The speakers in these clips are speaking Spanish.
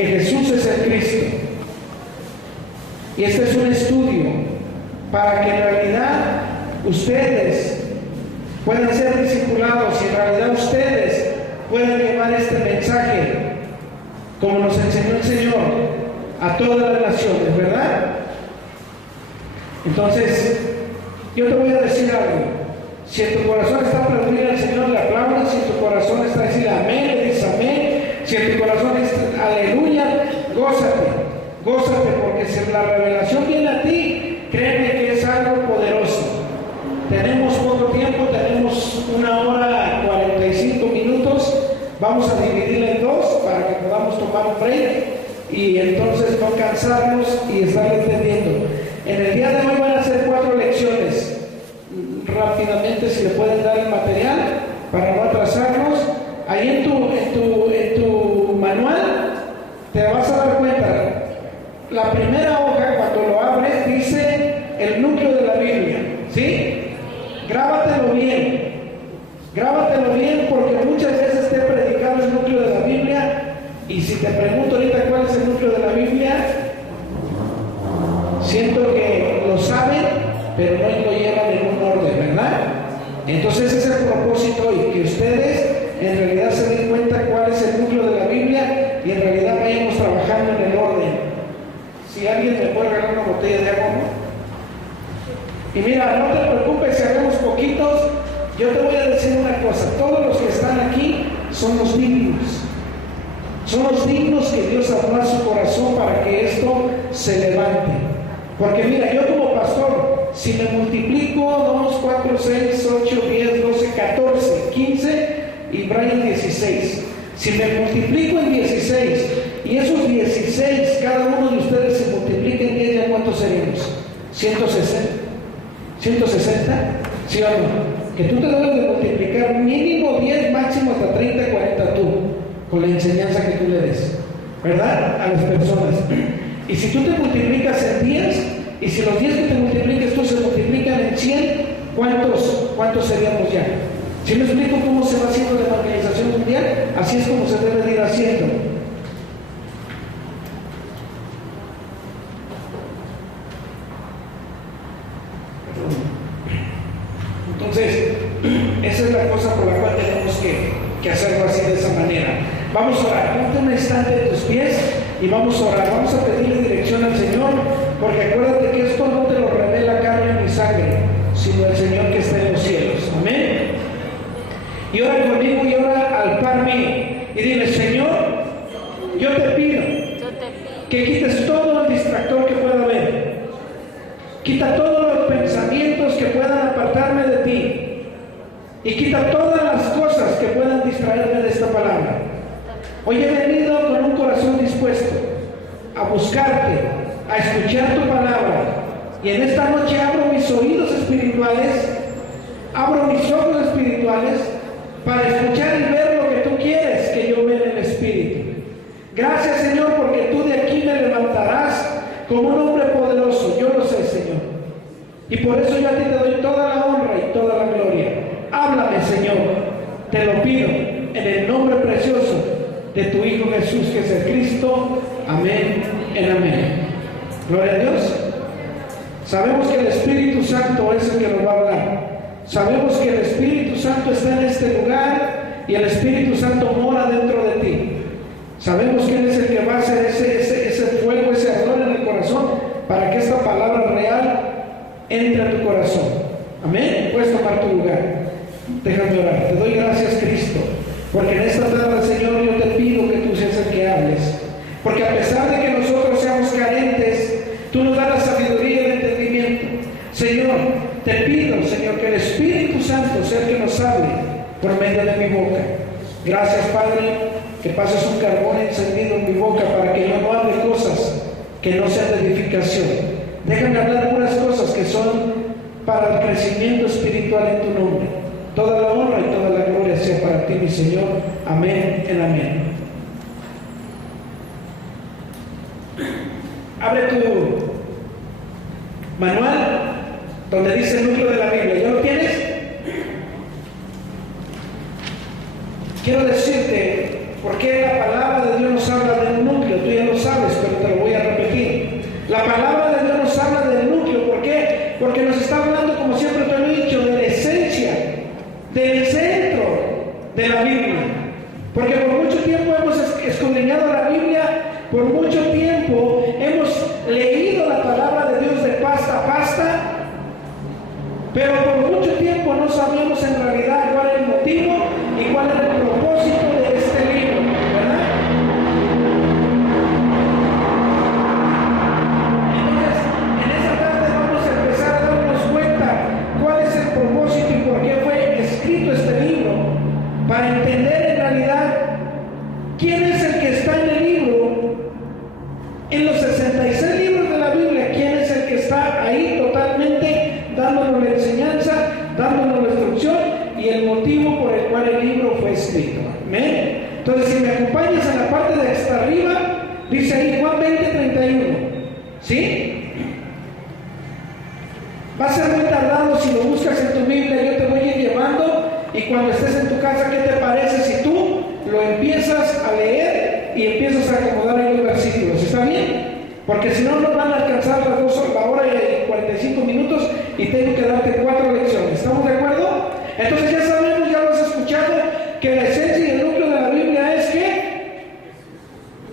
que Jesús es el Cristo. Y este es un estudio para que en realidad ustedes puedan ser discipulados y en realidad ustedes puedan llevar este mensaje, como nos enseñó el Señor, a todas las naciones, ¿verdad? Entonces, yo te voy a decir algo. Si en tu corazón está aplaudir al Señor, le aplaudas. Si en tu corazón está decir amén, le dices amén. Si en tu corazón está aleluya, gózate, porque si la revelación viene a ti, créeme que es algo poderoso. Tenemos poco tiempo, tenemos 1 hora 45 minutos. Vamos a dividirla en 2 para que podamos tomar un break y entonces no cansarnos y estar entendiendo. En el día de hoy van a ser 4 lecciones. Rápidamente, si le pueden dar el material para no atrasarnos. Ahí en tu manual te vas a dar cuenta. La primera hoja, cuando lo abres, dice el núcleo de la Biblia, ¿sí? Grábatelo bien, porque muchas veces te he predicado el núcleo de la Biblia, y si te pregunto ahorita cuál es el núcleo de la Biblia, siento que lo saben, pero no lo llevan en un orden, ¿verdad? Entonces ese es el propósito hoy, que ustedes en realidad se den cuenta cuál es el núcleo de la Biblia y en realidad vayamos trabajando en el orden. Si alguien me puede regalar una botella de agua, ¿no? Y mira, no te preocupes si hagamos poquitos. Yo te voy a decir una cosa: todos los que están aquí son los dignos. Son los dignos que Dios habló a su corazón para que esto se levante. Porque mira, yo como pastor, si me multiplico 2, 4, 6, 8, 10, 12, 14, 15 y Brian 16. Si me multiplico en 16 y esos 16, cada uno de ustedes se multiplica en 10, ¿ya cuántos seríamos? 160. 160, ¿sí o no? Que tú te debes de multiplicar mínimo 10, máximo hasta 30, 40 tú, con la enseñanza que tú le des, ¿verdad? A las personas. Y si tú te multiplicas en 10, y si los 10 que te multipliques tú se multiplican en 100, ¿cuántos seríamos ya? ¿Sí me explico cómo se va haciendo la evangelización mundial? Así es como se debe de ir haciendo. Entonces, esa es la cosa por la cual tenemos que hacerlo así, de esa manera. Vamos a orar. Ponte un instante de tus pies y vamos a orar. Vamos a pedirle dirección al Señor, porque acuérdate que esto no te lo revela carne ni sangre, sino el Señor que está en los cielos. Amén. Y ora conmigo y ora al par mío y dile: Señor, yo te pido que quites todo el distractor que pueda haber. Quita todos los pensamientos que puedan apartarme de ti. Y quita todas las cosas que puedan distraerme de esta palabra. Hoy he venido con un corazón dispuesto a buscarte, a escuchar tu palabra. Y en esta noche abro mis oídos espirituales, abro mis ojos espirituales para escuchar y ver lo que tú quieres que yo vea en el Espíritu. Gracias, Señor, porque tú de aquí me levantarás como un hombre poderoso. Yo lo sé, Señor. Y por eso yo a ti te doy toda la honra y toda la gloria. Háblame, Señor. Te lo pido en el nombre precioso de tu Hijo Jesús, que es el Cristo. Amén en amén. Gloria a Dios. Sabemos que el Espíritu Santo es el que nos va a hablar. Sabemos que el Espíritu Santo está en este lugar y el Espíritu Santo mora dentro de ti. Sabemos que Él es el que va a hacer ese fuego, ese ardor en el corazón, para que esta palabra real entre a tu corazón. Amén. Puedes tomar tu lugar. Déjame orar. Te doy gracias, Cristo, porque en esta tarde, Señor, yo te pido que tú seas el que hables. Porque a pesar de que nosotros seamos carentes, tú nos das la sabiduría y el entendimiento. Señor, te pido, Señor, que el Espíritu Santo sea el que nos hable por medio de mi boca. Gracias, Padre, que pases un carbón encendido en mi boca para que yo no hable cosas que no sean de edificación. Déjame hablar unas cosas que son para el crecimiento espiritual en tu nombre. Toda la honra y toda la gloria sea para ti, mi Señor. Amén en amén. Abre tu manual donde dice el núcleo de la Biblia. ¿Ya lo tienes? Quiero decirte por qué la palabra de Dios nos habla de un núcleo. Tú ya por mucho tiempo hemos leído la palabra de Dios de pasta a pasta, pero por mucho tiempo no sabíamos en realidad cuál era el motivo y cuál era el propósito de este libro, ¿verdad? Entonces, en esta tarde vamos a empezar a darnos cuenta cuál es el propósito y por qué fue escrito este libro, para entender en realidad quién es el que está en el libro, en los 66 libros de la Biblia, quién es el que está ahí totalmente dándonos la enseñanza, dándonos la instrucción y el motivo por el cual el libro fue escrito. Amén. Entonces, si me acompañas en la parte de hasta arriba, dice ahí Juan 20:31. ¿Sí? Va a ser muy tardado si lo buscas en tu Biblia, yo te voy a ir llevando, y cuando estés en tu casa, ¿qué te parece si tú lo empiezas a leer y empiezas a acomodar ahí los versículos? ¿Está bien? Porque si no, nos van a alcanzar la hora y 45 minutos y tengo que darte 4 lecciones. ¿Estamos de acuerdo? Entonces ya sabemos, ya lo has escuchado, que la esencia y el núcleo de la Biblia es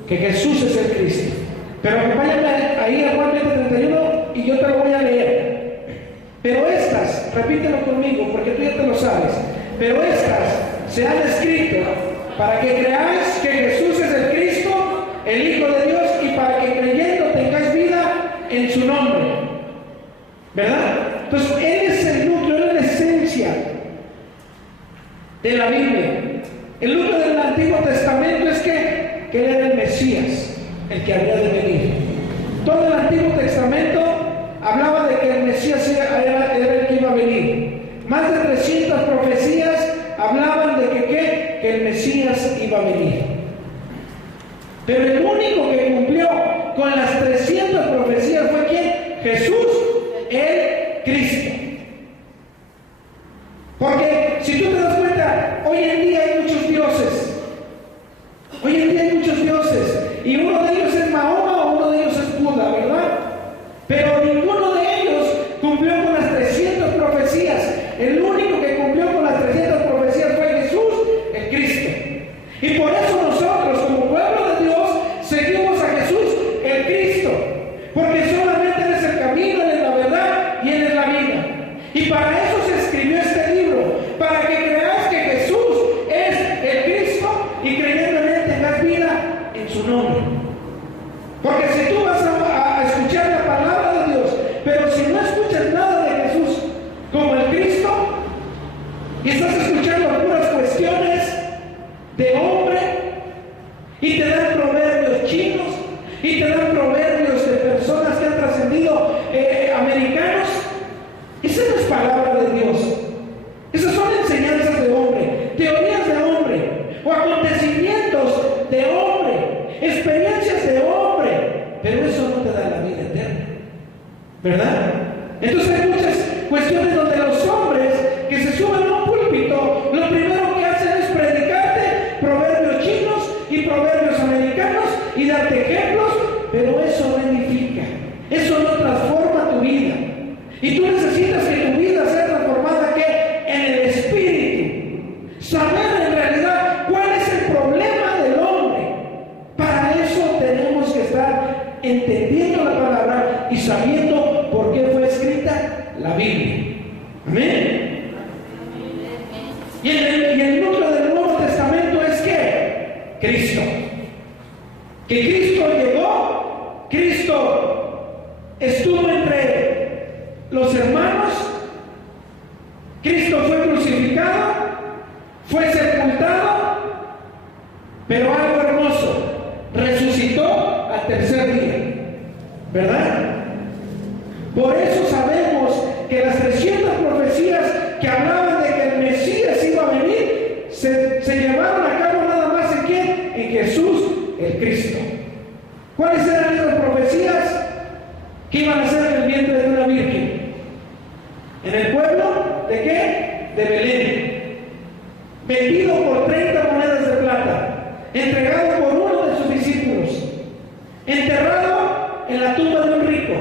que Jesús es el Cristo. Pero acompáñame ahí a Juan 20:31 y yo te lo voy a leer. Pero estas, repítelo conmigo porque tú ya te lo sabes, pero estas se han escrito para que creáis que Jesús es el Cristo, el Hijo de Dios, y para que creyendo tengáis vida en su nombre. ¿Verdad? Entonces, Él es el núcleo, Él es la esencia de la Biblia. El núcleo del Antiguo Testamento es que Él era el Mesías, el que había de venir. Todo el Antiguo Testamento hablaba de que el Mesías era el que iba a venir. Más de 300 profecías hablaban de que el Mesías iba a venir. Pero el único que cumplió con las 300 profecías fue ¿quién? Jesús, el Cristo. Porque si tú te das cuenta, hoy en día hay muchos dioses. Hoy en día hay muchos dioses. Y uno de ellos es Mahoma o uno de ellos es Buda, ¿verdad? Pero ninguno de ellos cumplió con las 300 profecías. El único que cumplió con las 300 profecías fue Jesús, el Cristo. Y por eso nosotros, como pueblo de Dios, seguimos a Jesús, el Cristo. Porque solamente Él es el camino, Él es la verdad y Él es la vida. Y para eso se escribió este libro, para que creas que Jesús es el Cristo y creyendo en Él tengas vida en su nombre. Porque si tú vas a escuchar la palabra de Dios, pero si no escuchas nada de Jesús como el Cristo, y estás escuchando algunas cuestiones de hombre, y te dan proverbios chinos, y te dan proverbios de personas que han trascendido americanos, esa no es palabra de Dios. Esas son enseñanzas de hombre, teorías de hombre, o acontecimientos de hombre, experiencias de hombre, pero eso no te da la vida eterna, ¿verdad? Entonces hay muchas cuestiones donde los hombres que se suben a un púlpito, lo primero que hacen es predicarte proverbios chinos y proverbios americanos y darte ejemplos, pero eso no edifica, eso no transforma tu vida. Y tú necesitas que tu vida sea transformada en el Espíritu, saber en realidad cuál es el problema del hombre. Para eso tenemos que estar entendiendo la palabra y sabiendo por qué fue escrita la Biblia. Amén. Y el núcleo del Nuevo Testamento es que Cristo. Que Cristo llegó, Cristo estuvo entre los hermanos, Cristo fue crucificado, fue sepultado, pero algo hermoso, resucitó al tercer día, ¿verdad? Por eso sabemos que las 300 profecías que hablaban de que el Mesías iba a venir se llevaron a cabo nada más en ¿quién? En Jesús, el Cristo. ¿Cuáles eran esas profecías? Que iban a ser en el vientre de una virgen. ¿En el pueblo de qué? De Belén. Vendido por 30 monedas de plata. Entregado por uno de sus discípulos. Enterrado en la tumba de un rico.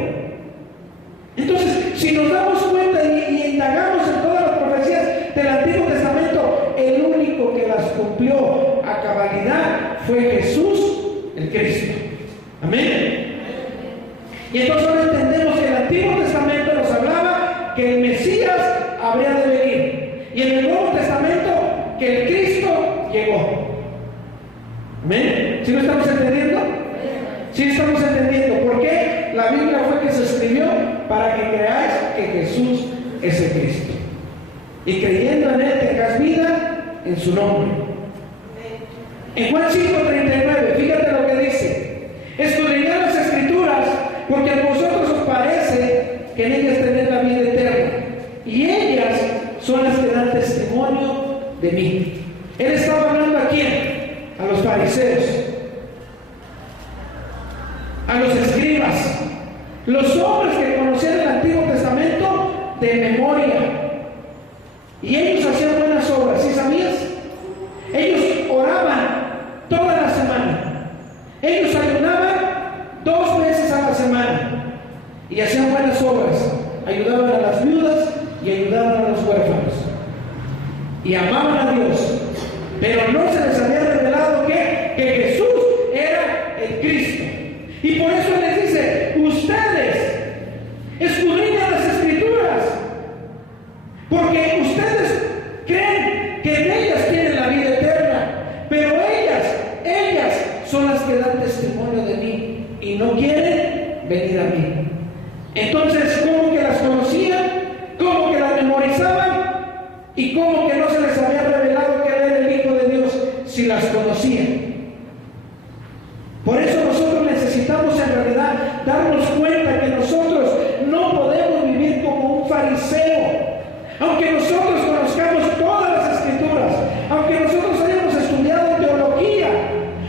Entonces, si nos damos cuenta y indagamos en todas las profecías del Antiguo Testamento, el único que las cumplió a cabalidad fue Jesús, el Cristo. ¿Sí estamos entendiendo por qué la Biblia fue que se escribió? Para que creáis que Jesús es el Cristo. Y creyendo en Él tengas vida en su nombre. En Juan 5:39, fíjate lo que dice: escudriñad las Escrituras, porque a vosotros os parece que en ellas tenéis la vida eterna, y ellas son las que dan testimonio de mí. Él estaba hablando a quién? A los fariseos, a los escribas, los hombres que conocían el Antiguo Testamento de memoria, y ellos hacían buenas obras. ¿Sí sabías? Ellos oraban toda la semana, ellos ayunaban 2 veces a la semana y hacían buenas obras, ayudaban a las viudas y ayudaban a los huérfanos y amaban a Dios, pero no se les había revelado que Jesús era el Cristo. Y por eso les dice: ustedes escudriñan las Escrituras, porque ustedes creen que en ellas tienen la vida eterna, pero ellas son las que dan testimonio de mí y no quieren venir a mí. Entonces, ¿cómo que las conocían? ¿Cómo que las memorizaban? ¿Y cómo que no se les había revelado que era el Hijo de Dios si las conocían? Por eso nosotros necesitamos en realidad darnos cuenta que nosotros no podemos vivir como un fariseo. Aunque nosotros conozcamos todas las Escrituras, aunque nosotros hayamos estudiado teología,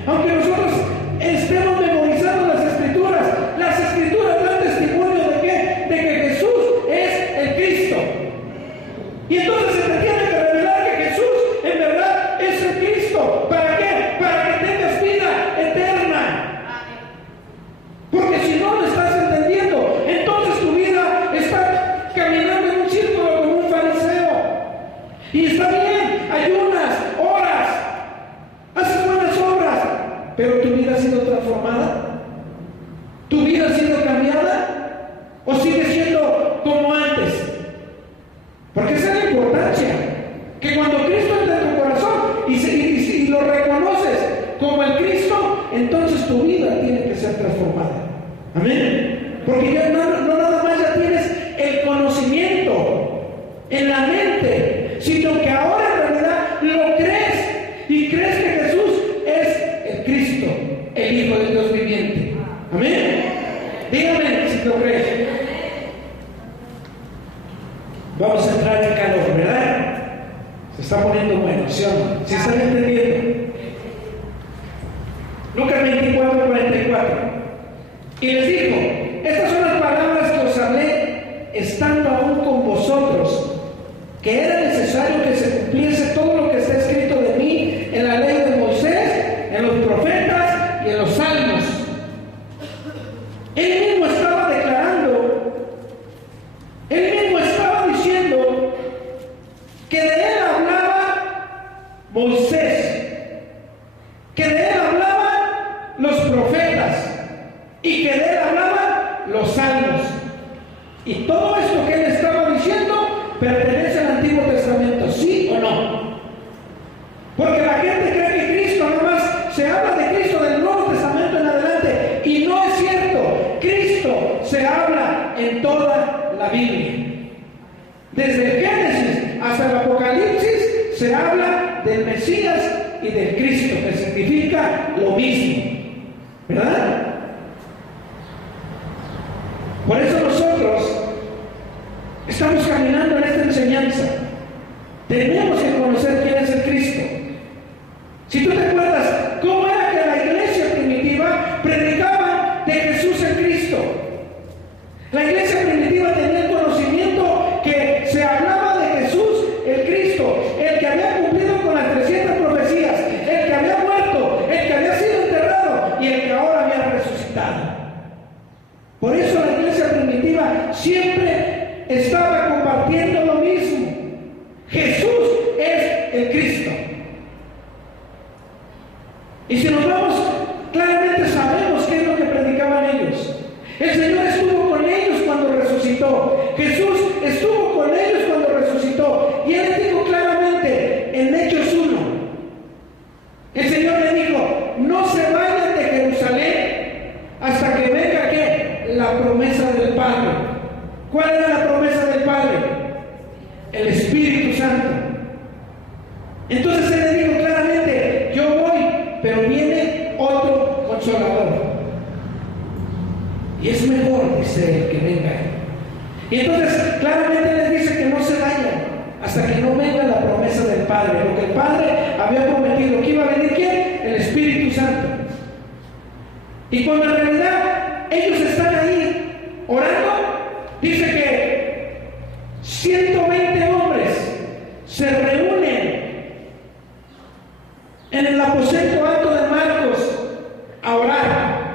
aunque nosotros estemos memorizando las Escrituras dan testimonio ¿de qué? De que Jesús es el Cristo. Y entonces se te tiene que revelar que Jesús en verdad es el Cristo. ¿Para qué? Para que tengas vida eterna. Porque si no lo estás entendiendo, entonces tu vida está caminando en un círculo como un fariseo. Y está bien, ayunas, oras, haces buenas obras, pero tu vida ha sido transformada. ¿Tu vida ha sido cambiada? ¿O sigue siendo como antes? Porque esa es la importancia, que cuando Cristo entra en tu corazón y lo reconoces como el Cristo, entonces tu vida tiene que ser transformada. Amén. Porque ya no nada más ya tienes el conocimiento en la mente, sino que ahora en realidad lo crees, y crees que Jesús es el Cristo, el Hijo de Dios viviente. Amén. Dígame si lo crees. Vamos a entrar en calor, ¿verdad? Se está poniendo bueno, ¿sí o no? ¿Sí están entendiendo? Lucas 24:44. Y les dijo: estas son las palabras que os hablé estando aún con vosotros, que era necesario que se cumpliese todo lo que está escrito de mí en la ley de Moisés, en los profetas y en los salmos. Él mismo estaba declarando, él mismo estaba diciendo que de él hablaba Moisés, que de él hablaban los profetas y que de él hablaban los salmos. Y todo esto que él estaba diciendo pertenece al Antiguo Testamento, ¿sí o no? Porque la gente cree que Cristo nada más se habla de Cristo del Nuevo Testamento en adelante, y no es cierto. Cristo se habla en toda la Biblia. Desde el Génesis hasta el Apocalipsis se habla del Mesías y del Cristo, que significa lo mismo, ¿verdad? Por eso nosotros estamos caminando en esta enseñanza. Tenemos que conocer quién es el Cristo. Si tú te acuerdas cómo era que la iglesia primitiva predicaba de Jesús el Cristo. La iglesia primitiva tenía el conocimiento que se hablaba de Jesús el Cristo, el que había cumplido con las 300 profecías, el que había muerto, el que había sido enterrado y el que ahora había resucitado. Por eso la iglesia primitiva siempre estaba compartiendo lo mismo. Jesús es el Cristo. Y si nos vamos, claramente sabemos qué es lo que predicaban ellos. El Señor estuvo con ellos cuando resucitó. Jesús estuvo con ellos cuando resucitó. Y Él dijo claramente en Hechos 1. El Señor le dijo: no se vayan de Jerusalén promesa del Padre. ¿Cuál era la promesa del Padre? El Espíritu Santo. Entonces Él le dijo claramente: yo voy, pero viene otro Consolador. Y es mejor, dice Él, que venga. Y entonces claramente les dice que no se vayan hasta que no venga la promesa del Padre. Porque el Padre había prometido que iba a venir ¿quién? El Espíritu Santo. Y cuando en realidad ellos están ahí orando, dice que 120 hombres se reúnen en el aposento alto de Marcos a orar.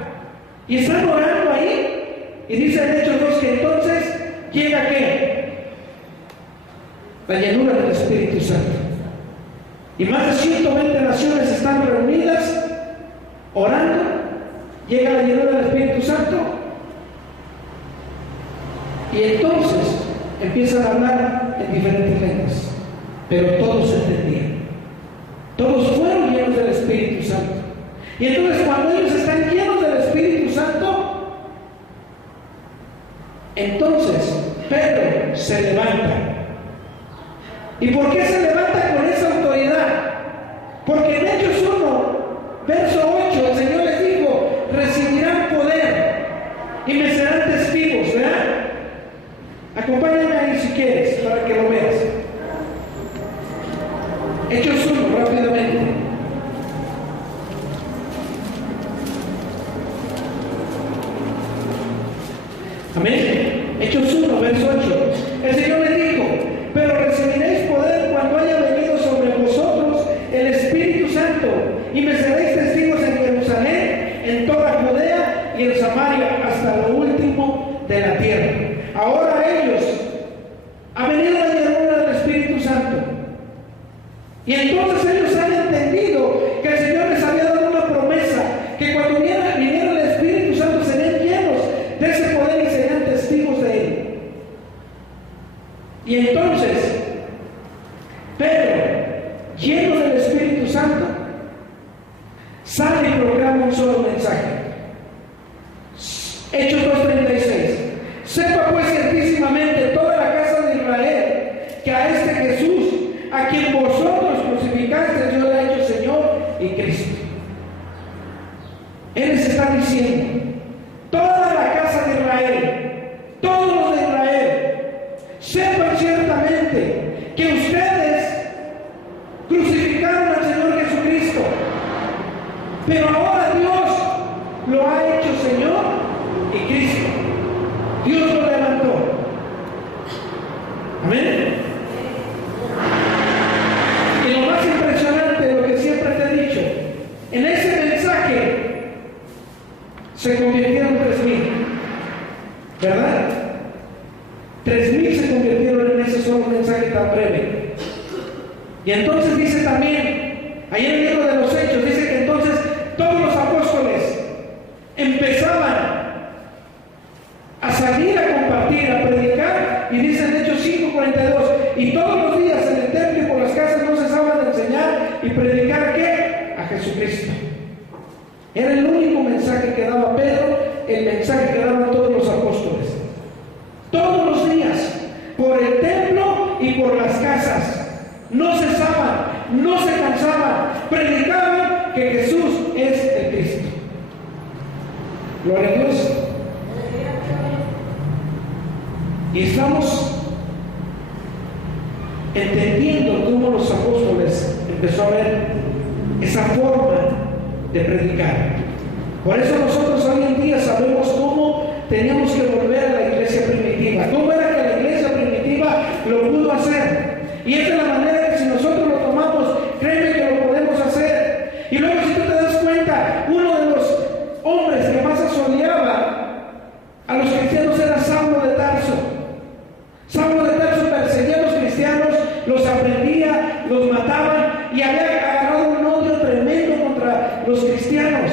Y están orando ahí. Y dice en Hechos 2 que entonces llega ¿qué? La llenura del Espíritu Santo. Y más de 120 naciones están reunidas orando. Llega la llenura del Espíritu Santo. Y entonces empiezan a hablar en diferentes lenguas. Pero todos entendían. Todos fueron llenos del Espíritu Santo. Y entonces cuando ellos están llenos del Espíritu Santo, entonces Pedro se levanta. ¿Y por qué se levanta con esa autoridad? Porque en Hechos 1, verso 8, el Señor les dijo: recibirán poder y me serán testigos, ¿verdad? Acompáñame ahí si quieres, para que lo veas. Hechos 1, rápidamente. Amén. Hechos 1, verso 8. El Señor les dijo: pero recibiréis poder cuando haya venido sobre vosotros el Espíritu Santo, y me seréis testigos en Jerusalén, en toda Judea y en Samaria, hasta lo último de la tierra. Ahora a ellos ha venido la llenura del Espíritu Santo. Y entonces ellos han entendido que el Señor les había dado una promesa, que cuando viniera el Espíritu Santo serían llenos de ese poder y serían testigos de Él. Y entonces Pedro, lleno del Espíritu Santo, sale y proclama un solo mensaje. Hechos 2:36. Sepa pues ciertísimamente toda la casa de Israel que a este Jesús, a quien vosotros crucificaste, Dios le ha hecho Señor y Cristo. Él les está diciendo: toda la casa de Israel, todos los de Israel, sepan ciertamente que ustedes crucificaron al Señor Jesucristo, pero ahora Dios lo ha hecho Señor y Cristo. Dios lo levantó. Amén. Y lo más impresionante de lo que siempre te he dicho, en ese mensaje se convirtieron 3,000, ¿verdad? 3,000 se convirtieron en ese solo mensaje tan breve. Y entonces dice también, ahí en el libro de los Hechos, dice que entonces todos los apóstoles empezaban a salir a compartir, a predicar, y dice en Hechos 5:42, y todos los días en el templo y por las casas no cesaban de enseñar y predicar ¿a qué? A Jesucristo. Era el único mensaje que daba Pedro, el mensaje que daban todos los apóstoles. Todos los días, por el templo y por las casas, no cesaban, no se cansaban, predicaban que Jesús es el Cristo. Gloria a Dios. Y estamos entendiendo cómo los apóstoles empezó a ver esa forma de predicar. Por eso nosotros hoy en día sabemos cómo teníamos que volver a la iglesia primitiva. ¿Cómo era que la iglesia primitiva lo pudo hacer? Y esta es la manera que si nosotros lo tomamos, créeme que lo podemos hacer. Y luego si tú te das cuenta, uno de los hombres que más asodiaba a los cristianos era Saulo de Tarso. Saulo de Tarso perseguía a los cristianos, los aprendía, los mataban y había agarrado un odio tremendo contra los cristianos.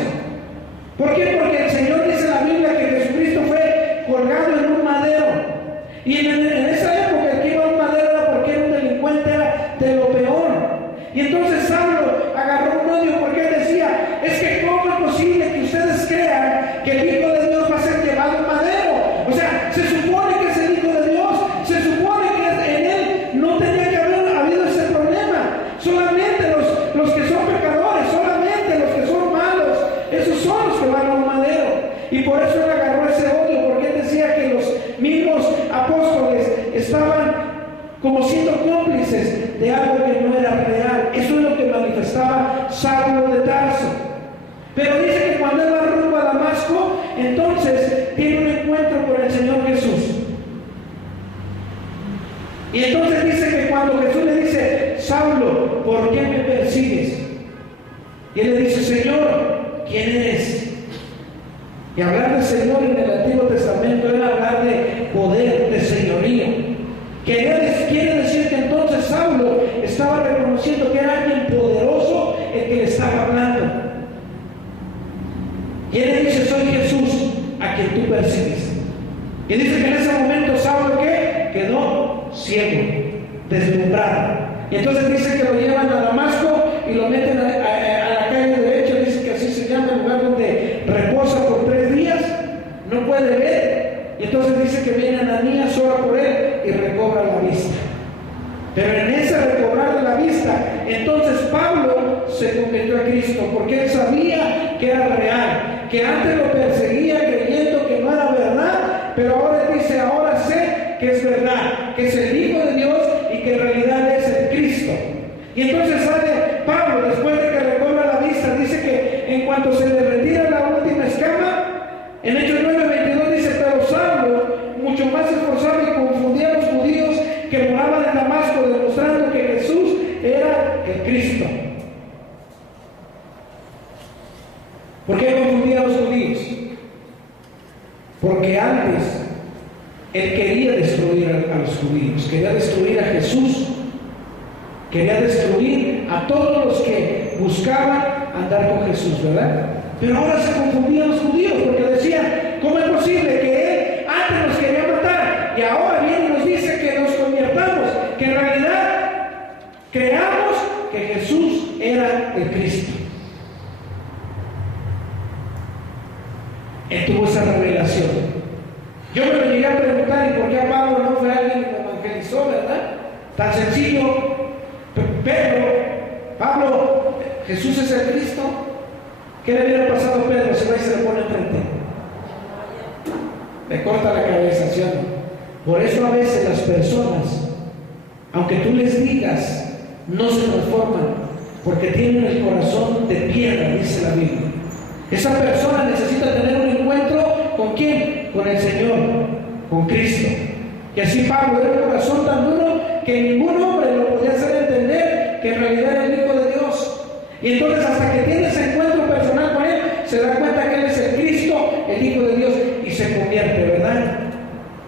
¿Por qué? Porque el Señor dice en la Biblia que Jesucristo fue colgado en un madero. Y en esa época el que iba a un madero era porque era un delincuente, era de lo peor. Y entonces Saulo agarró un odio porque él decía: es que ¿cómo es posible que ustedes crean que el Hijo de Dios va a ser llevado a un madero? Y por eso él agarró ese odio, porque él decía que los mismos apóstoles estaban como siendo cómplices de algo que no era real. Eso es lo que manifestaba Saulo de Tarso. Pero dice que cuando él va rumbo a Damasco, entonces tiene un encuentro con el Señor Jesús. Y entonces dice que cuando Jesús le dice: Saulo, ¿por qué me persigues? Y él le dice: Señor, ¿quién eres? Y hablar de Señor en el Antiguo Testamento era hablar de poder, de señorío. Quiere decir que entonces Saulo estaba reconociendo que era alguien poderoso el que le estaba hablando. Y él le dice: soy Jesús a quien tú persigues. Y dice que en ese momento Saulo, ¿qué? Quedó ciego, deslumbrado. Y entonces dice que lo llevan a Damasco y lo meten a la calle derecha. Dice que así se llama el lugar donde reposa por 3 días, no puede ver. Y entonces dice que viene Ananías, ora por él y recobra la vista. Pero en ese recobrar de la vista, entonces Pablo se convirtió a Cristo, porque él sabía que era real, que antes lo perseguía creyendo que no era verdad, pero ahora él dice: ahora sé que es verdad, que es el Hijo de Dios y que en realidad es el Cristo. Y entonces sale Pablo, después de que recobra la vista, dice que en cuanto se le retira la última escama, en Hechos 9:22 dice: pero Saulo, mucho más esforzado, y confundía a los judíos que moraban en Damasco, demostrando que Jesús era el Cristo. ¿Por qué confundía a los judíos? Porque antes él quería destruir a los judíos, quería destruir a Jesús, quería destruir a todos los que buscaban andar con Jesús, ¿verdad? Pero ahora se confundían los judíos, porque decían: ¿cómo es posible que él antes nos quería matar y ahora viene y nos dice que nos convirtamos, que en realidad creamos que Jesús era el Cristo? Él tuvo esa revelación. Yo me lo llegué a preguntar: ¿y por qué a Pablo no fue alguien que lo evangelizó, verdad? Tan sencillo. Pedro, Pablo, Jesús es el Cristo. ¿Qué le hubiera pasado a Pedro si va y se le pone enfrente? Le corta la cabeza, ¿sí o no? Por eso a veces las personas, aunque tú les digas, no se transforman, porque tienen el corazón de piedra, dice la Biblia. Esa persona necesita tener un encuentro ¿con quién? Con el Señor, con Cristo. Y así Pablo era un corazón tan duro que ningún hombre lo podía hacer entender que en realidad era el Hijo de Dios. Y entonces, hasta que tiene ese encuentro personal con él, se da cuenta que él es el Cristo, el Hijo de Dios, y se convierte, ¿verdad?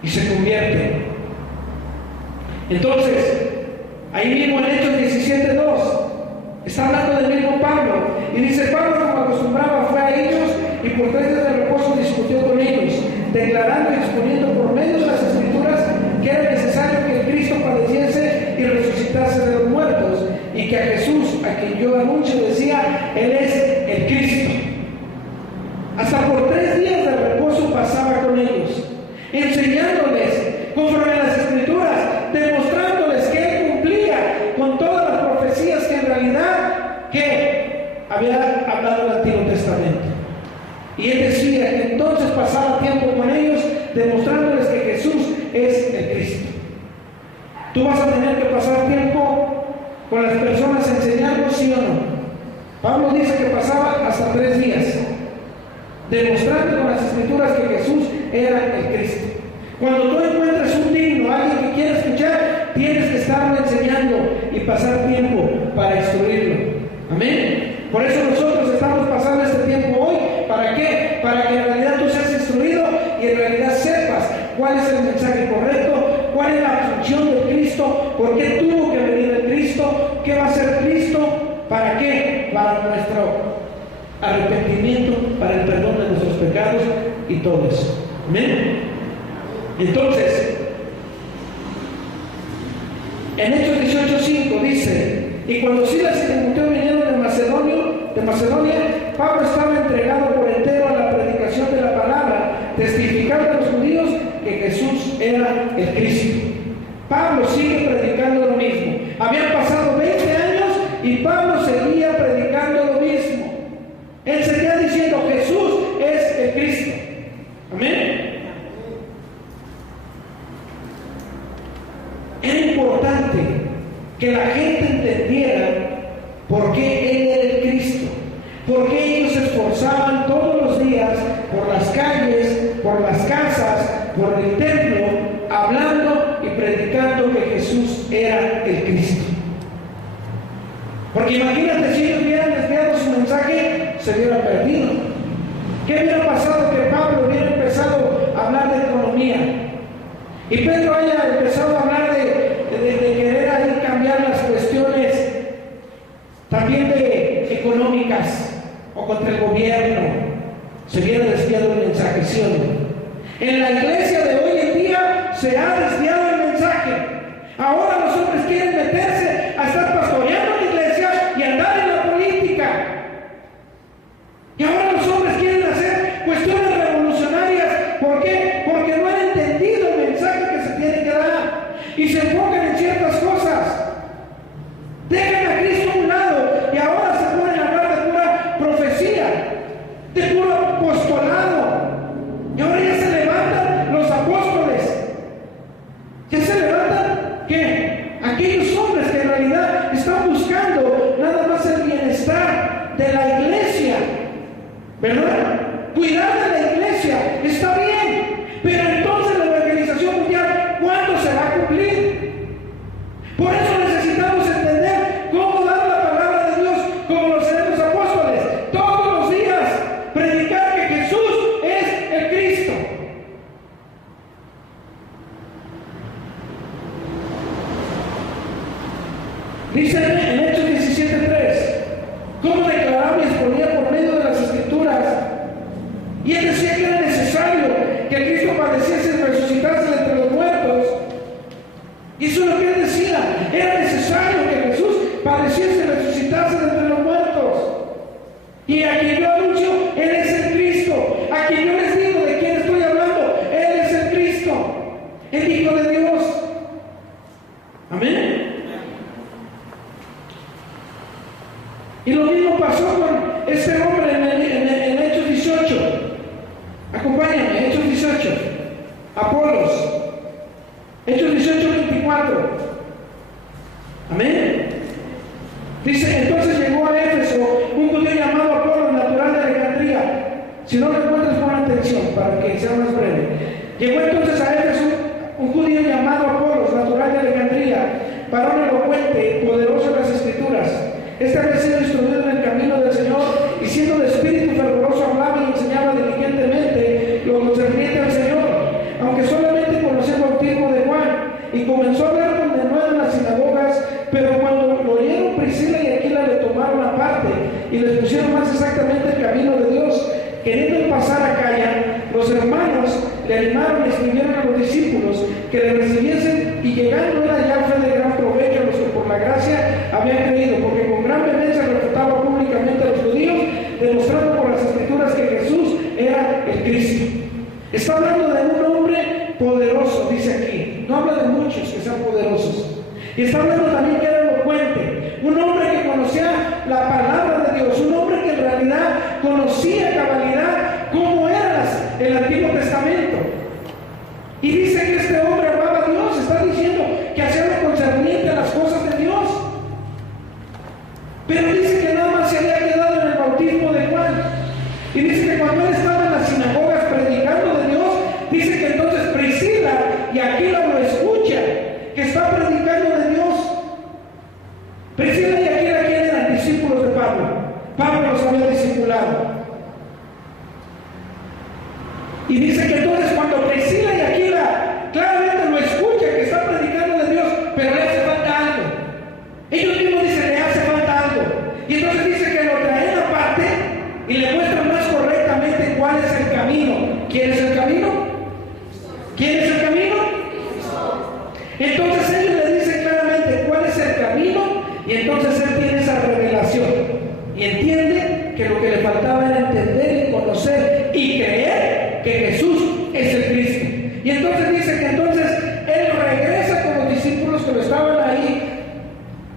Y se convierte. Entonces, ahí mismo en Hechos 17:2 está hablando del mismo Pablo, y dice: Pablo, como acostumbraba, fue a ellos y por 3 días de reposo discutió con ellos, declarando y exponiendo por medio de las Escrituras que era necesario que el Cristo padeciese y resucitase de los muertos, y que a Jesús, a quien yo anuncio, decía: Él es el Cristo. Hasta por 3 días de reposo pasaba con ellos, enseñándoles conforme a las Escrituras, demostrándoles que Él cumplía con todas las profecías que en realidad que había hablado el Antiguo Testamento. Y él decía que entonces pasaba tiempo con ellos, demostrándoles que Jesús es el Cristo. Tú vas a tener que pasar tiempo con las personas enseñando, ¿sí o no? Pablo dice que pasaba hasta 3 días, demostrando con las Escrituras que Jesús era el Cristo. Cuando tú encuentres un digno, alguien que quiere escuchar, tienes que estarlo enseñando y pasar tiempo para instruirlo. Amén. Por eso nosotros estamos pasando este tiempo hoy. ¿Para qué? Para que en realidad tú seas instruido y en realidad sepas cuál es el mensaje correcto, cuál es la función de Cristo, por qué tuvo que venir el Cristo, qué va a hacer Cristo, ¿para qué? Para nuestro arrepentimiento, para el perdón de nuestros pecados y todo eso. Amén. Entonces, en Hechos 18:5 dice: y cuando Silas y Timoteo vinieron de Macedonia, Pablo estaba entregado por entero a la predicación de la palabra, testificando a los judíos que Jesús era el Cristo. Pablo sigue predicando lo mismo. Habían pasado 20 años y Pablo seguía predicando lo mismo. Él seguía diciendo: Jesús es el Cristo. por el templo hablando y predicando que Jesús era el Cristo. Porque imagínate si ellos hubieran desviado su mensaje, se hubieran perdido. ¿Qué hubiera pasado que Pablo hubiera empezado a hablar de economía? Y Pedro haya empezado a hablar de querer ahí cambiar las cuestiones también de económicas o contra el gobierno. Se hubiera desviado el mensaje, ¿sí o no? En la iglesia de hoy en día se ha desviado el mensaje. Ahora los hombres quieren meterse a estar pastoreando la iglesia y andar en la política. Y ahora los hombres quieren hacer cuestiones revolucionarias. ¿Por qué? Porque no han entendido el mensaje que se tiene que dar y se enfocan en ciertas cosas. Dejan a Cristo a un lado y ahora se ponen a hablar de pura profecía, de puro apostolado. Y ahora ya se levantan los apóstoles. Ya se levantan, ¿qué? Aquellos hombres que en realidad están buscando nada más el bienestar de la iglesia, ¿verdad? Cuidar de la iglesia está bien, pero entonces la evangelización mundial, ¿cuándo se va a cumplir? Por eso necesitamos entender cómo dar la palabra de Dios como lo hacen los apóstoles. Todos los días predicar que Jesús es el Cristo. Dice en Hechos 17:3, cómo declaraba y exponía por medio de las Escrituras. Y él decía que era necesario que Cristo padeciese y resucitase de entre los muertos. Y eso es lo que él decía. Era necesario que Jesús padeciese y resucitase de entre los muertos. Y a quien yo anuncio, Él es el Cristo. A quien yo les digo de quién estoy hablando, Él es el Cristo, el Hijo de Dios. Amén. Y lo mismo pasó con este hombre en Hechos 18. Acompáñame, Hechos 18. Apolos. Hechos 18:24. Amén. Dice, entonces llegó a Éfeso un judío llamado Apolos, natural de Alejandría. Si no lo encuentras, pon atención para que sea más breve. Llegó entonces a Éfeso un judío llamado Apolos, natural de Alejandría, varón elocuente, poderoso en las Escrituras. Este había sido instruido en el camino del Señor y siendo de espíritu fervoroso hablaba y enseñaba diligentemente lo concerniente al Señor, aunque solamente conocía el bautismo de Juan. Y comenzó a hablar con denuedo en las sinagogas, pero cuando lo oyeron Priscila y Aquila le tomaron aparte y les pusieron más exactamente el camino de Dios. Queriendo pasar a Acaya, los hermanos le animaron y escribieron a los discípulos que le recibiesen, y llegando era ya fue de gran provecho a los que por la gracia habían creído, porque con gran vehemencia refutaba públicamente a los judíos, demostrando por las Escrituras que Jesús era el Cristo. Está hablando de un hombre poderoso, dice aquí. No habla de muchos que sean poderosos. Y está hablando también que era elocuente, un hombre que conocía la palabra de Dios, un hombre que en realidad conocía a cabalidad cómo era el Antiguo Testamento. Y dice que este hombre amaba a Dios, está diciendo que hacía lo concerniente a las cosas de Dios. Pero dice que nada más se había quedado en el bautismo de Juan. Y dice que cuando él estaba en las sinagogas predicando de Dios, dice que entonces Priscila y Aquila lo escucha, que está predicando de Dios. Priscila y Aquila, ¿quién eran? Discípulos de Pablo. Pablo los había discipulado. Y dice que entonces cuando Priscila y Aquila claramente lo escucha, que está predicando de Dios, pero le hace falta algo. Ellos mismos dicen, le hace falta algo. Y entonces dice que lo traen aparte y le muestran más correctamente cuál es el camino. ¿Quién es el camino? ¿Quién es el camino? Entonces ellos le dicen claramente cuál es el camino, y entonces él tiene esa revelación y entiende que lo que le faltaba era entender y conocer y creer que Jesús es el Cristo. Y entonces dice que entonces él regresa con los discípulos que lo estaban ahí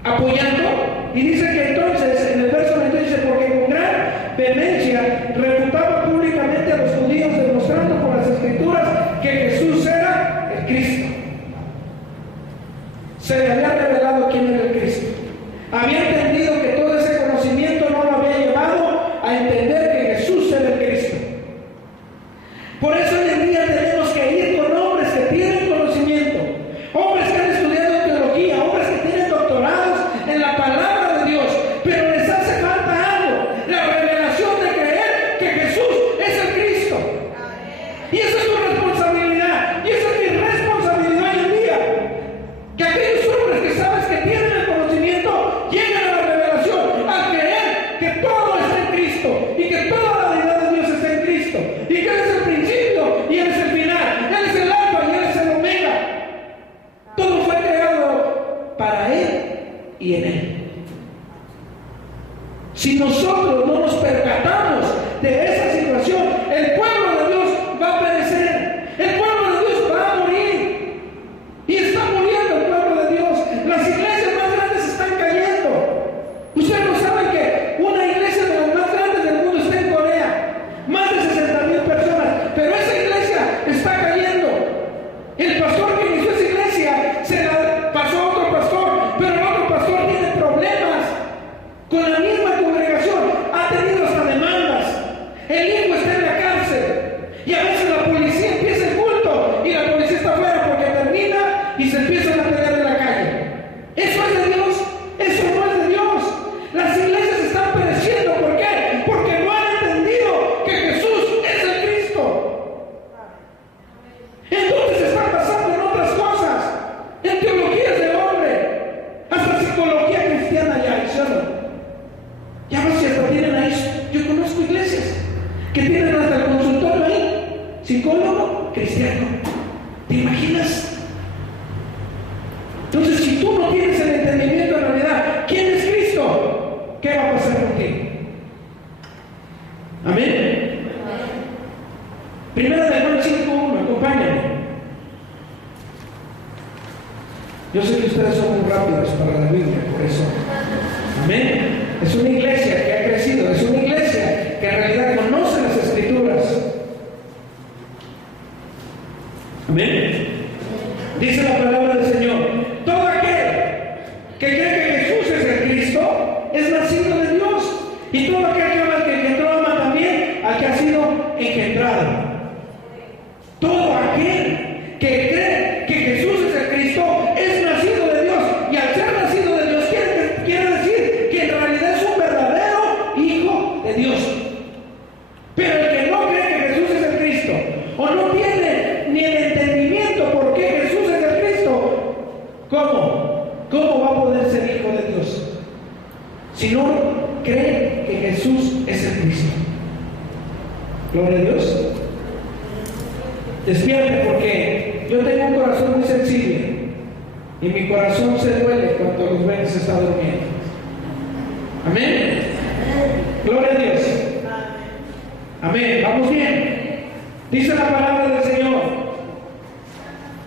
apoyando, y dice que entonces en el verso 20 dice, porque con gran vehemencia refutaba públicamente a los judíos, demostrando por las Escrituras que Jesús era el Cristo. Se le había revelado quién era el Cristo. Había entendido que todo ese conocimiento no lo había llevado a entender que Jesús era el Cristo. Por eso hoy en día tenemos que ir con psicólogo cristiano. ¿Te imaginas? Entonces, si tú no tienes el entendimiento en realidad, ¿quién es Cristo? ¿Qué va a pasar contigo? Amén. Primera de Juan 5:1, acompáñame. Yo sé que ustedes son muy rápidos para la Biblia, por eso. Amén. Es una iglesia que ha crecido, es una iglesia que en realidad conoce las Escrituras. Amén. Dice la palabra del Señor: todo aquel que cree que Jesús es el Cristo es nacido de Dios, y todo aquel que ama al que engendró ama también al que ha sido engendrado. Todo aquel que cree que Jesús es el Cristo es nacido de Dios, y al ser nacido de Dios quiere decir que en realidad es un verdadero hijo de Dios. Pero el que no cree que Jesús es el Cristo, o no tiene ni el entendimiento por qué Jesús es el Cristo, ¿cómo va a poder ser hijo de Dios? Si no cree que Jesús es el Cristo. Gloria a Dios. Despierte, porque yo tengo un corazón muy sensible y mi corazón se duele cuando los ven que se está durmiendo. Amén. Gloria a Dios. Amén. Vamos bien. Dice la palabra del Señor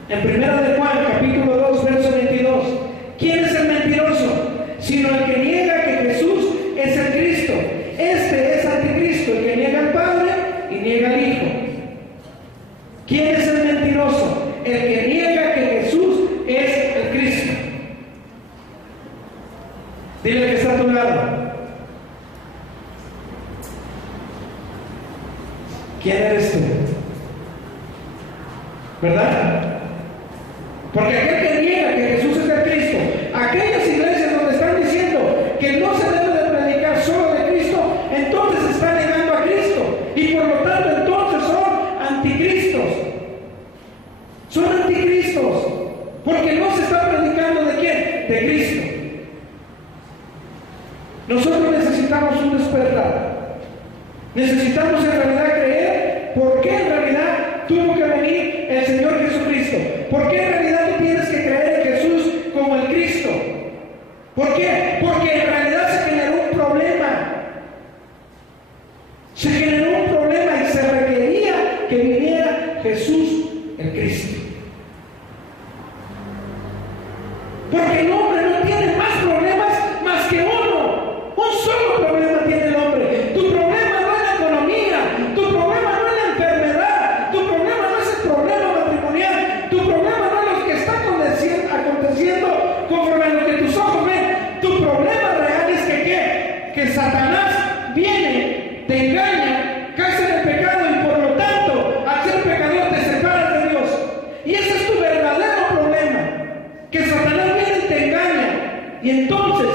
en Primera de Juan, capítulo 2, verso 22. ¿Quién es el mentiroso? Sino el que niega que Jesús es el Cristo. Este es anticristo, el que niega al Padre y niega al Hijo. ¿Quién es el mentiroso? El que niega que Jesús es el Cristo. Dile que está a tu lado: ¿quién eres tú? ¿Verdad? Porque aquel que niega que Jesús es el Cristo, aquellas iglesias donde están diciendo que no se debe de predicar solo de Cristo, entonces están negando a Cristo, y por lo tanto entonces son anticristos. Son anticristos, porque no se está predicando ¿de quién? De Cristo. Nosotros necesitamos un despertar. Necesitamos en realidad creer por qué en realidad tuvo que venir el Señor Jesucristo. ¿Por qué en realidad tú tienes que creer en Jesús como el Cristo? ¿Por qué? Porque en realidad se generó un problema. Se generó un problema y se requería que viniera Jesús el Cristo. Porque el hombre no tiene más problemas más que uno. Un solo problema tiene el hombre. Tu problema no es la economía, tu problema no es la enfermedad, tu problema no es el problema matrimonial, tu problema no es lo que está aconteciendo conforme a lo que tus ojos ven. Tu problema real es que Satanás viene, te engaña, caes en el pecado, y por lo tanto, al ser pecador te separas de Dios. Y ese es tu verdadero problema, que Satanás viene y te engaña, y entonces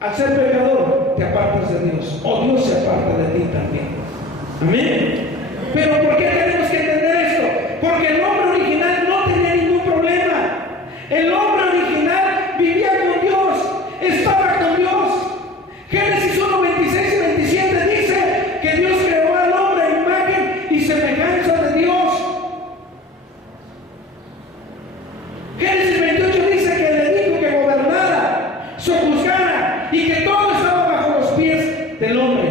al ser pecador te apartas de Dios, o Dios se aparta de ti también. Amén. Pero ¿por qué tenemos que entender esto? Porque el hombre original no tenía ningún problema. El hombre original vivía con Dios, estaba con Dios. Génesis 1, 26 y 27 dice que Dios creó al hombre a imagen y semejanza de Dios. Génesis 28 dice que le dijo que gobernara, sojuzgara, y que todo estaba bajo los pies del hombre.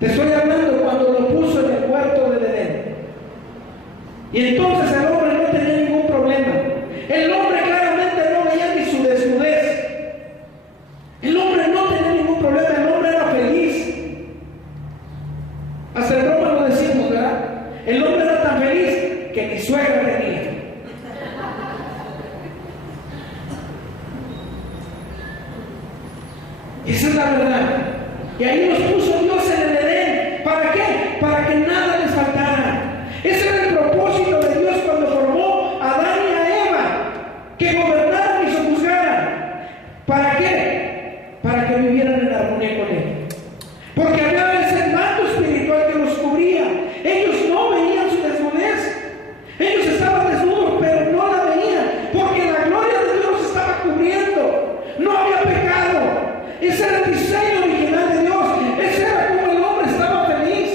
Te estoy hablando cuando lo puso en el huerto del Edén. Y entonces el hombre no tenía ningún problema. El hombre claramente no veía ni su desnudez. El hombre no tenía ningún problema, el hombre era feliz. Hasta el broma lo decimos, ¿verdad? El hombre era tan feliz que ni suegra tenía. Esa es la verdad. Y ahí nos puso Dios en el Edén. ¿Para qué? Para que nada les faltara. Ese era el propósito de Dios cuando formó a Adán y a Eva, que gobernaran y se juzgaran. ¿Para qué? Para que vivieran en armonía con Él. Porque había ese manto espiritual que los cubría. Ellos no veían su desnudez. Ellos estaban desnudos, pero no la veían, porque la gloria de Dios los estaba cubriendo. No había pecado. Ese era el diseño original de Dios. Ese era como el hombre estaba feliz.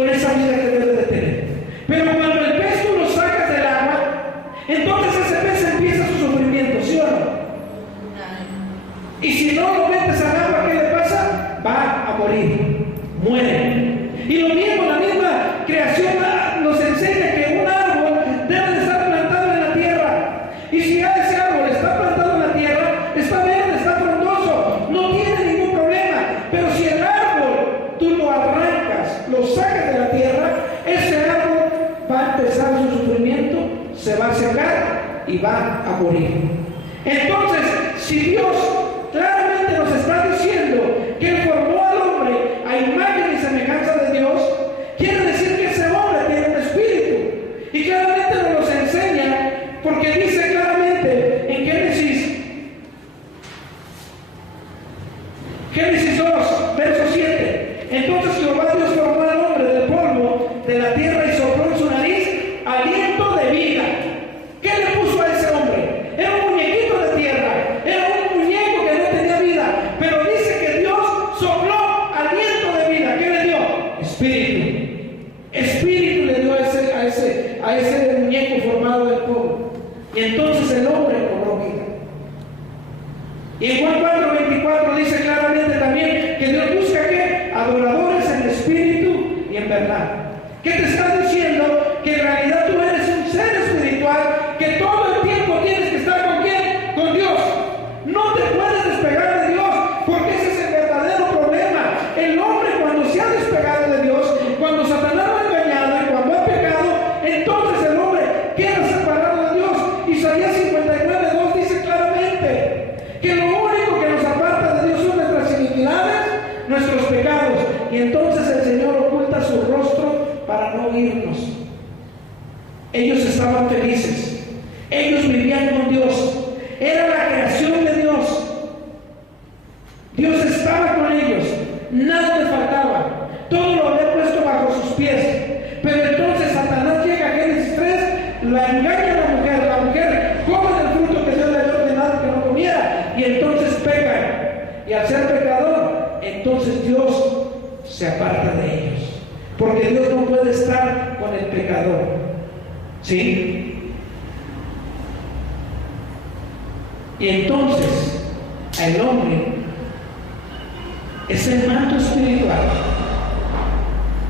con esa vida que debe de tener. Pero cuando el pez tú lo sacas del agua, entonces ese pez empieza su sufrimiento, ¿sí o no? Y si no lo metes al agua, ¿qué le pasa? Va a morir, muere. Y lo mismo, la misma creación nos enseña que un árbol debe de estar plantado en la tierra. Y si ya ese árbol está plantado en la tierra, está verde, está frondoso, no tiene ningún problema. Pero si el árbol tú lo arrancas, lo sacas de la tierra, ese árbol va a empezar su sufrimiento, se va a secar y va a morir. Entonces, si Dios claramente nos está diciendo que Él formó al hombre a imagen y semejanza de Dios, quiere decir que ese hombre tiene un espíritu. Y claramente nos los enseña, porque dice claramente en Génesis 2, verso 7. Entonces Jehová Dios formó al hombre del polvo de la tierra y sopló en su nariz aliento de vida. ¿Qué le puso a ese hombre? Era un muñequito de tierra, era un muñeco que no tenía vida, pero dice que Dios sopló aliento de vida. ¿Qué le dio? Espíritu. Espíritu le dio a ese muñeco formado del polvo. Y entonces el hombre cobró vida. Y en Juan 4:24 dice claramente también que Dios busca ¿qué? Adoradores en espíritu y en verdad. ¿Qué te está diciendo? Que en realidad tú eres un ser espiritual, que todo el tiempo tienes que estar ¿con quién? Con Dios. No te puedes despegar de Dios, porque ese es el verdadero problema. El hombre, cuando se ha despegado de Dios, cuando Satanás lo ha engañado y cuando ha pecado, entonces el hombre queda separado de Dios. Isaías 59:2 dice claramente que lo único que nos aparta de Dios son nuestras iniquidades, nuestros pecados. Y entonces el Señor oculta su rostro para no oírnos. Ellos estaban felices, ellos vivían con Dios, era la creación de Dios. Dios estaba con ellos, nada les faltaba, todo lo había puesto bajo sus pies. Pero entonces Satanás llega a Génesis 3, la engaña a la mujer come del fruto que Dios le había ordenado que no comiera, y entonces pecan. Y al ser pecador, entonces Dios se aparta de ellos, porque Dios no puede estar con el pecador. ¿Sí? Y entonces el hombre es el manto espiritual,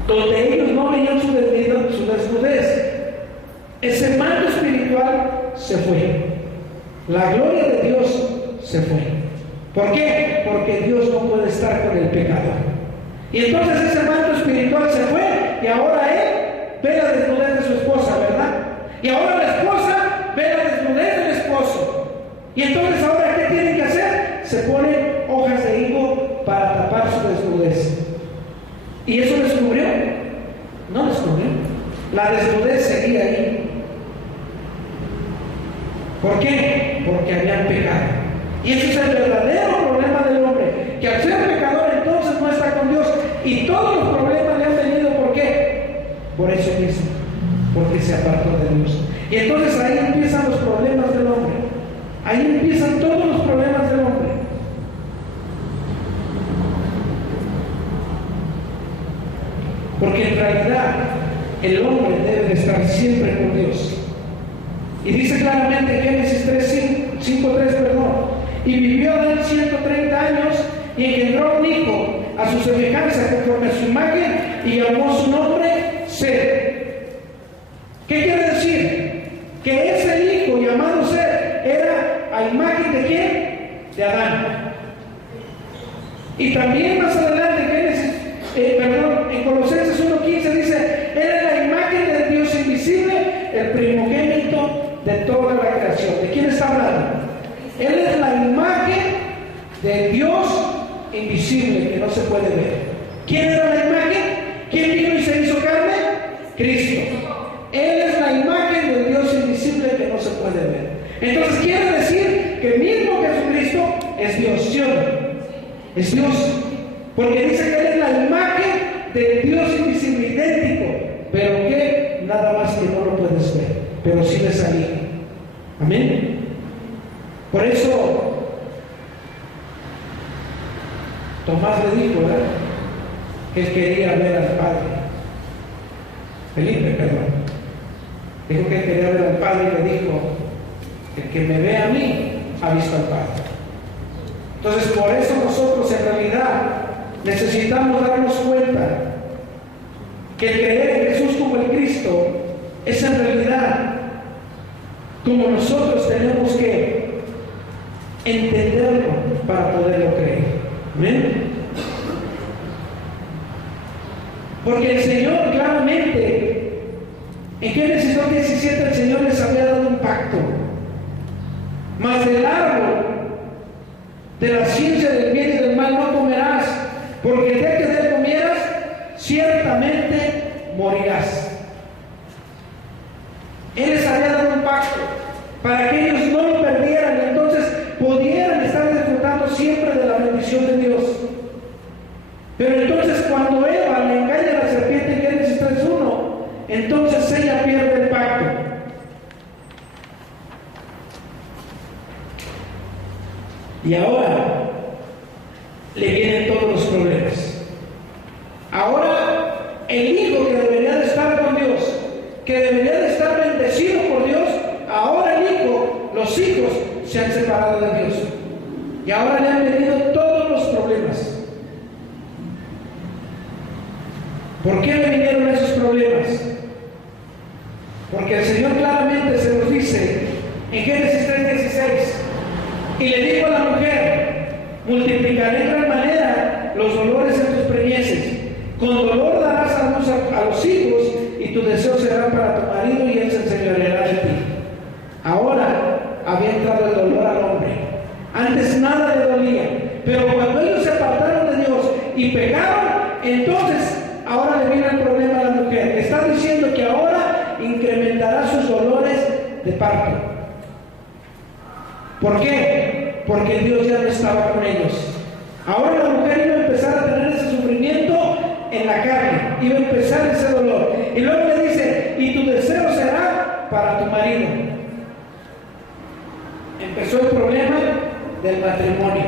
donde ellos no veían su desnudez. Ese manto espiritual se fue, la gloria de Dios se fue. ¿Por qué? Porque Dios no puede estar con el pecador. Y entonces ese manto espiritual se fue, y ahora él ve la desnudez de su esposa, ¿verdad? Y ahora la esposa ve la desnudez del esposo. Y entonces ahora ¿qué tienen que hacer? Se ponen hojas de higo para tapar su desnudez. ¿Y eso descubrió? No descubrió. La desnudez seguía ahí. ¿Por qué? Porque habían pecado. Y ese es el verdadero problema del hombre, que al ser pecador entonces no está con Dios. Y todos los problemas le han venido, ¿por qué? Por eso mismo, porque se apartó de Dios. Y entonces ahí empiezan los problemas del hombre. Ahí empiezan todos los problemas del hombre. Porque en realidad el hombre debe de estar siempre con Dios. Y dice claramente en Génesis 5:3, y vivió él 130 años y engendró un hijo a su semejanza conforme a su imagen y llamó su nombre Set. ¿Qué quiere decir? Que ese hijo llamado Set era a imagen de ¿quién? De Adán. Y también más adelante en Colosenses 1:15 dice, era la imagen del Dios invisible, el primogénito de toda la creación. ¿De quién está hablando? Él es la imagen de Dios invisible, que no se puede ver. ¿Quién era la imagen? ¿Quién vino y se hizo carne? Cristo. Él es la imagen del Dios invisible que no se puede ver. Entonces quiere decir que mismo Jesucristo es Dios, ¿sí o no? Es Dios, porque dice que Él es la imagen del Dios invisible, idéntico, pero que nada más que no lo puedes ver, pero sí le salía. Amén. Por eso Tomás le dijo, ¿verdad?, que él quería ver al Padre. Felipe, perdón. Dijo que quería ver al Padre y le dijo: el que me ve a mí ha visto al Padre. Entonces, por eso nosotros en realidad necesitamos darnos cuenta que creer en Jesús como el Cristo es en realidad como nosotros tenemos que entenderlo para poderlo creer. ¿Amén? Porque el Señor claramente, en Génesis 2:17, el Señor les había dado un pacto. Mas del árbol de la ciencia del bien y del mal no comerás, porque el día que de él comieras, ciertamente morirás. Él les había dado un pacto para que ellos no lo perdieran y entonces pudieran estar disfrutando siempre de la bendición de Dios. Pero entonces cuando Eva le engaña a la serpiente en Génesis 3:1, entonces ella pierde el pacto. Y ahora le vienen todos los problemas. Ahora el hijo que debería de estar con Dios, que debería de estar bendecido por Dios, ahora el hijo, los hijos se han separado de Dios. Y ahora le han venido todos los problemas. ¿Por qué le vinieron esos problemas? Porque el Señor claramente se nos dice en Génesis 3:16, y le dijo a la mujer: multiplicaré en gran manera los dolores en tus preñeces, con dolor darás a luz a los hijos, y tu deseo será para tu marido, y él se enseñoreará de ti. Ahora había entrado el dolor al hombre. Antes nada le dolía, pero cuando ellos se apartaron de Dios y pecaron, entonces ahora le viene el problema a la mujer. Está diciendo que ahora incrementará sus dolores de parto. ¿Por qué? Porque Dios ya no estaba con ellos. Ahora la mujer iba a empezar a tener ese sufrimiento en la carne, iba a empezar ese dolor. Y luego le dice: y tu deseo será para tu marido. Empezó el problema del matrimonio.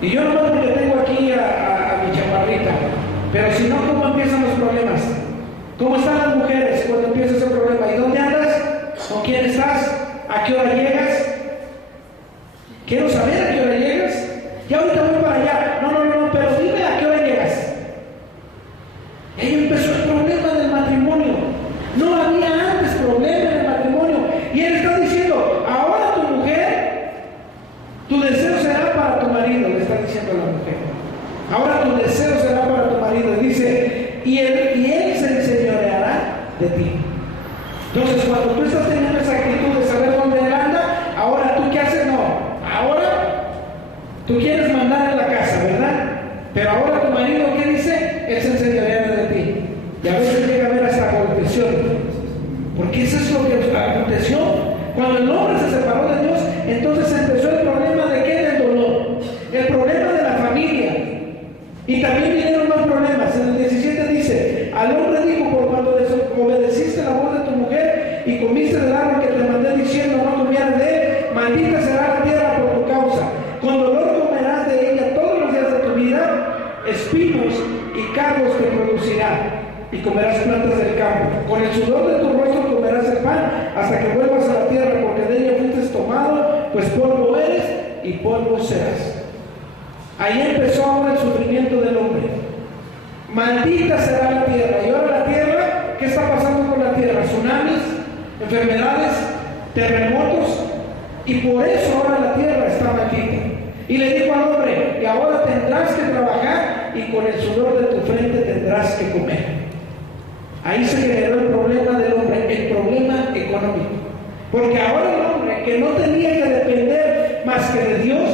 Y yo no porque tengo aquí a mi chaparrita, pero si no, ¿cómo empiezan los problemas? ¿Cómo están las mujeres cuando empieza ese problema? ¿Y dónde andas? ¿Con quién estás? ¿A qué hora llegas? Quiero saber a qué hora llegas. Ya ahorita voy para allá. No, pero dime a qué hora llegas. Ahí empezó el problema del matrimonio. No había antes problema en el matrimonio. Y él está diciendo: ahora tu mujer, tu deseo será para tu marido. Le está diciendo a la mujer: ahora tu deseo será para tu marido. Y dice: y él se enseñoreará de ti. Entonces, cuando tú estás teniendo esa actitud de saber dónde él anda, ahora tú qué haces, no. Ahora tú quieres mandar en la casa, ¿verdad? Pero ahora tu marido, ¿qué dice? Él se enseñoreará de ti. Y a veces llega a haber hasta volteación. Porque eso es lo que aconteció. Cuando el hombre se separó de Dios, entonces empezó el problema de qué? Del dolor. El problema de la familia. Y también vinieron más problemas. En el 17 dice: al hombre dijo: por cuando desobedeciste la voz de tu mujer y comiste del árbol que te mandé diciendo no comieras de él, maldita será la tierra por tu causa. Con dolor comerás de ella todos los días de tu vida, espinos y cardos te producirá, y comerás plantas del campo. Con el sudor de tu rostro comerás el pan hasta que vuelvas a la tierra, porque de ella fuiste tomado, pues polvo eres y polvo serás. Ahí empezó ahora el sufrimiento del hombre. Maldita será la tierra. Y ahora la tierra, ¿qué está pasando con la tierra? Tsunamis, enfermedades, terremotos. Y por eso ahora la tierra está maldita. Y le dijo al hombre: y ahora tendrás que trabajar, y con el sudor de tu frente tendrás que comer. Ahí se generó el problema del hombre, el problema económico. Porque ahora el hombre, que no tenía que depender más que de Dios,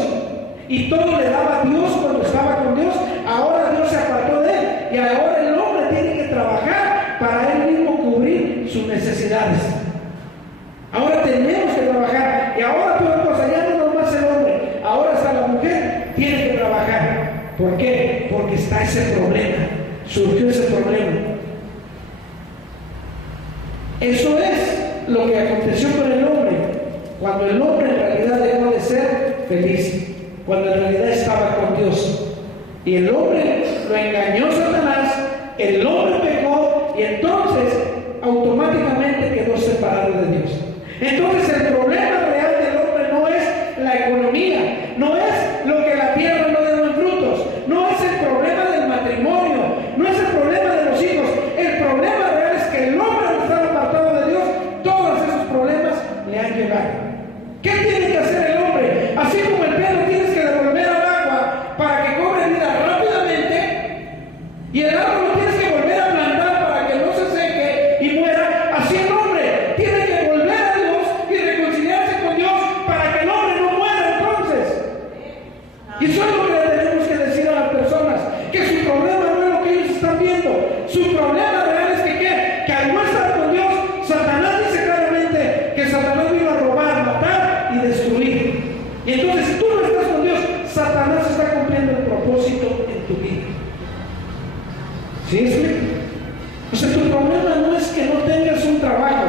y todo le daba a Dios cuando estaba con Dios, ahora Dios se apartó de él, y ahora el hombre tiene que trabajar para él mismo cubrir sus necesidades. Ahora tenemos que trabajar, y ahora peor cosa, ya no nomás el hombre, ahora hasta la mujer tiene que trabajar. ¿Por qué? Porque está ese problema, surgió ese problema. Eso es lo que aconteció con el hombre, cuando el hombre en realidad dejó de ser feliz, cuando en realidad estaba con Dios. Y el hombre lo engañó Satanás, el hombre pecó, y entonces automáticamente quedó separado de Dios. Entonces el problema real del hombre no es la economía, no es lo que la tierra no da en frutos, no es el problema del matrimonio, no es el problema de los hijos. El problema real es que el hombre, al estar apartado de Dios, todos esos problemas le han llegado. ¿Qué tiene que hacer el hombre? Así como el perro tienes que devolver al agua para que cobre vida rápidamente, y el árbol lo tienes que volver a plantar para que no se seque y muera, así el hombre tiene que volver a Dios y reconciliarse con Dios para que el hombre no muera entonces. Y eso es lo que le tenemos que decir a las personas, que su problema no es lo que ellos están viendo. Su problema real es que al no estar con Dios, Satanás dice claramente que Satanás vino a robar, matar y destruir. Y entonces, si tú no estás con Dios, Satanás está cumpliendo el propósito en tu vida. ¿Sí? O sea, tu problema no es que no tengas un trabajo,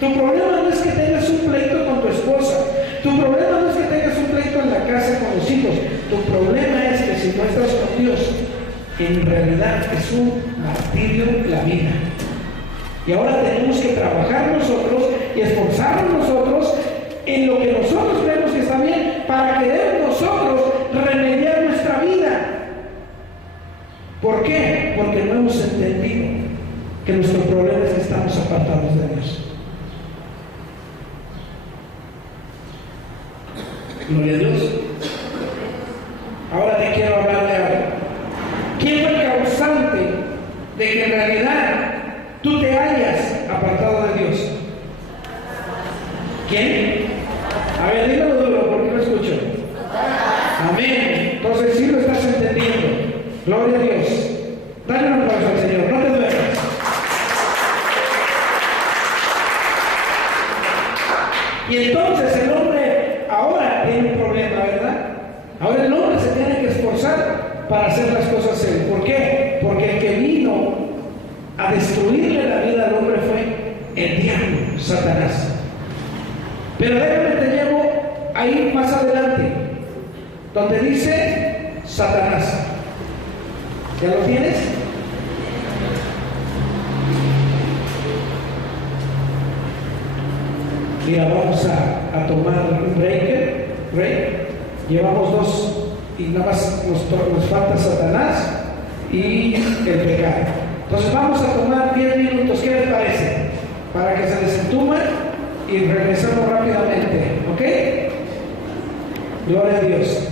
tu problema no es que tengas un pleito con tu esposa, tu problema no es que tengas un pleito en la casa con los hijos, tu problema es que si no estás con Dios, en realidad es un martirio la vida. Y ahora tenemos que trabajar nosotros y esforzarnos nosotros en lo que nosotros vemos que está bien para querer nosotros remediar nuestra vida. ¿Por qué? Porque no hemos entendido que nuestro problema es que estamos apartados de Dios. Gloria a Dios. Ahora te quiero hablar de algo. ¿Quién fue el causante de que en realidad tú te hayas apartado de Dios? ¿Quién? A ver, dímelo duro porque no escucho. Amén. Entonces sí lo estás entendiendo. Gloria a Dios. Dale un aplauso al Señor, no te duermas. Y entonces el hombre ahora tiene un problema, ¿verdad? Ahora el hombre se tiene que esforzar para hacer las cosas él. ¿Por qué? Porque el que vino a destruirle la vida al hombre fue el diablo, Satanás. Pero déjame te llevo ahí más adelante, donde dice Satanás. ¿Ya lo tienes? Mira, vamos a tomar un break. Llevamos dos y nada más nos falta Satanás y el pecado. Entonces vamos a tomar 10 minutos, ¿qué les parece? Para que se desentuman y regresamos rápidamente, ¿ok? Gloria a Dios.